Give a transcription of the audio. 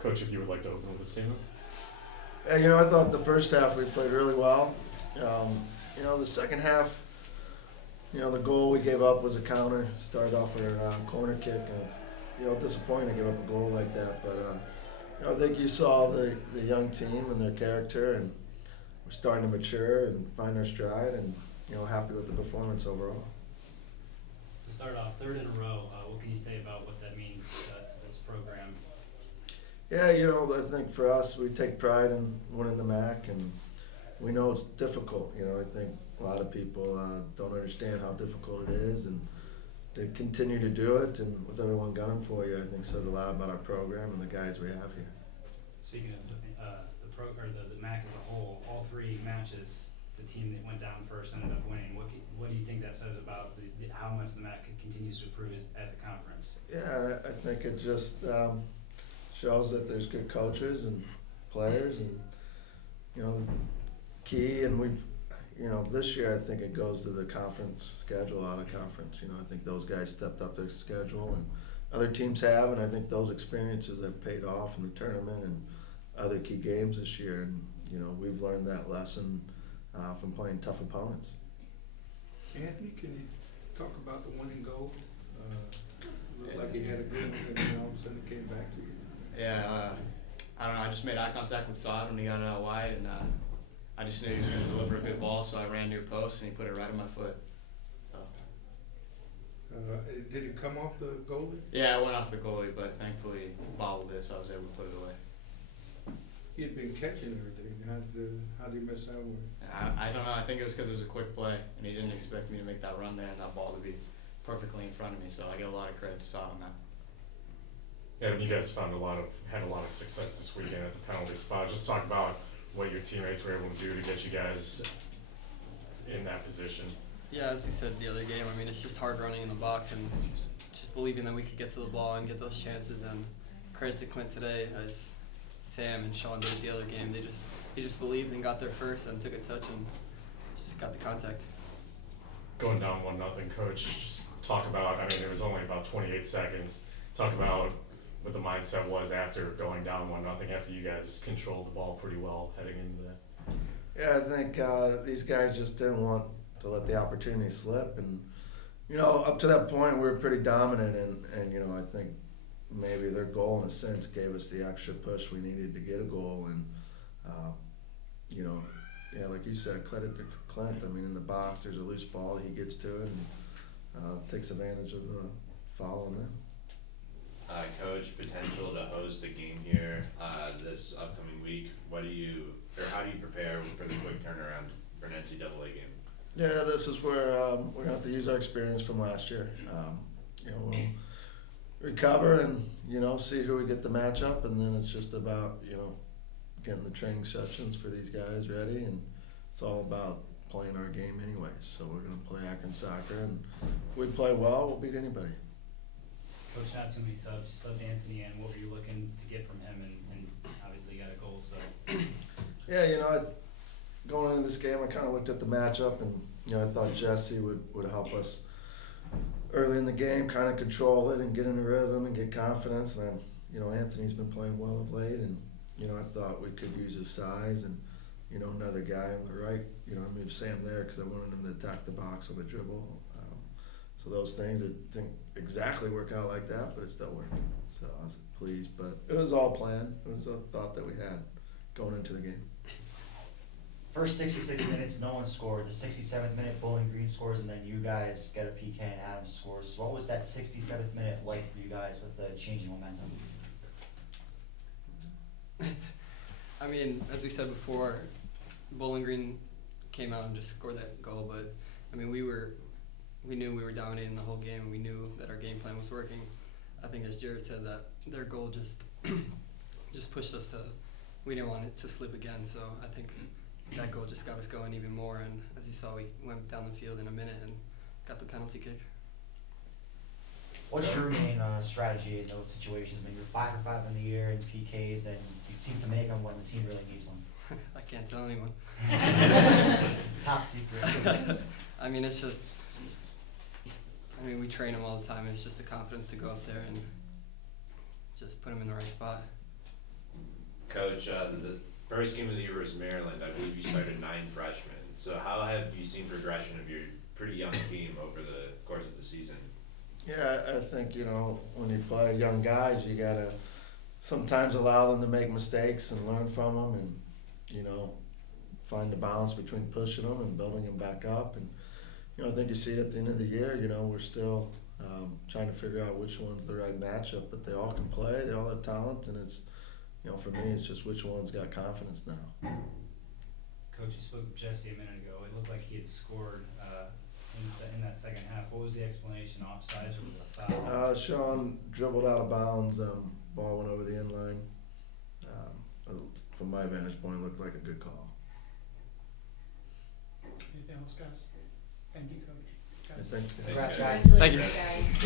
Coach, if you would like to open with a statement. Yeah, I thought the first half we played really well. The second half, the goal we gave up was a counter. Started off with a corner kick, and it's, disappointing to give up a goal like that. But, I think you saw the young team and their character, and we're starting to mature and find our stride, and, happy with the performance overall. To start off, third in a row, what can you say about what that means to this program? Yeah, I think for us, we take pride in winning the MAC, and we know it's difficult. I think a lot of people don't understand how difficult it is, and to continue to do it, and with everyone gunning for you, I think says a lot about our program and the guys we have here. Speaking of the MAC as a whole, all three matches, the team that went down first ended up winning. What do you think that says about how much the MAC continues to improve as a conference? Yeah, I think it just shows that there's good coaches and players, and key. And this year I think it goes to the conference schedule, out of conference. I think those guys stepped up their schedule, and other teams have, and I think those experiences have paid off in the tournament and other key games this year. And we've learned that lesson from playing tough opponents. Anthony, can you talk about the winning goal? Looked like he had a good one, and then all of a sudden it came back to you. Yeah, I don't know. I just made eye contact with Saad when he got it out wide, and I just knew he was going to deliver a good ball, so I ran near post, and he put it right on my foot. So. Did it come off the goalie? Yeah, it went off the goalie, but thankfully bobbled it, so I was able to put it away. He had been catching everything. How did he miss that one? I don't know. I think it was because it was a quick play, and he didn't expect me to make that run there and that ball to be perfectly in front of me, so I give a lot of credit to Saad on that. Yeah, and you guys had a lot of success this weekend at the penalty spot. Just talk about what your teammates were able to do to get you guys in that position. Yeah, as we said the other game, it's just hard running in the box and just believing that we could get to the ball and get those chances. And credit to Clint today, as Sam and Sean did at the other game. They just believed and got there first and took a touch and just got the contact. Going down 1-0, Coach, just talk about, there was only about 28 seconds. Talk about what the mindset was after going down 1-0, after you guys controlled the ball pretty well heading into that. Yeah, I think these guys just didn't want to let the opportunity slip, and up to that point we were pretty dominant, and I think maybe their goal in a sense gave us the extra push we needed to get a goal. And yeah, like you said, credit to Clint. In the box there's a loose ball, he gets to it and takes advantage of the foul on them. Coach, potential to host a game here this upcoming week. How do you prepare for the quick turnaround for an NCAA game? Yeah, this is where we're gonna have to use our experience from last year. We'll recover and see who we get the matchup, and then it's just about getting the training sessions for these guys ready, and it's all about playing our game anyway. So we're gonna play Akron soccer, and if we play well, we'll beat anybody. Coach, not too many subs. Subbed Anthony in. What were you looking to get from him? And obviously you got a goal, so. Yeah, going into this game, I kind of looked at the matchup, and I thought Jesse would help us early in the game, kind of control it and get in the rhythm and get confidence. And then, Anthony's been playing well of late, and I thought we could use his size and another guy on the right. I moved Sam there because I wanted him to attack the box with a dribble. So those things that didn't exactly work out like that, but it still worked. So I was pleased, but it was all planned. It was a thought that we had going into the game. First 66 minutes, no one scored. The 67th minute, Bowling Green scores, and then you guys get a PK and Adam scores. So what was that 67th minute like for you guys with the changing momentum? As we said before, Bowling Green came out and just scored that goal, but we knew we were dominating the whole game, and we knew that our game plan was working. I think, as Jared said, that their goal just pushed us to. We didn't want it to slip again, so I think that goal just got us going even more. And as you saw, we went down the field in a minute and got the penalty kick. What's your main strategy in those situations? You're 5 for 5 in the year in PKs, and you seem to make them when the team really needs one. I can't tell anyone. Top secret. It's just. We train them all the time. It's just the confidence to go up there and just put them in the right spot. Coach, the first game of the year was Maryland. I believe you started 9 freshmen. So how have you seen progression of your pretty young team over the course of the season? Yeah, I think, you know, when you play young guys, you gotta sometimes allow them to make mistakes and learn from them and, you know, find the balance between pushing them and building them back up. And, you know, I think you see it at the end of the year, you know, we're still trying to figure out which one's the right matchup, but they all can play, they all have talent, and it's, you know, for me, it's just which one's got confidence now. Coach, you spoke with Jesse a minute ago. It looked like he had scored in that second half. What was the explanation? Offsides or was it a foul? Sean dribbled out of bounds, ball went over the end line. From my vantage point, it looked like a good call. Anything else, guys? Thank you, Coach. Yeah, thanks, guys. Congrats, guys. guys. Thank you. Guys.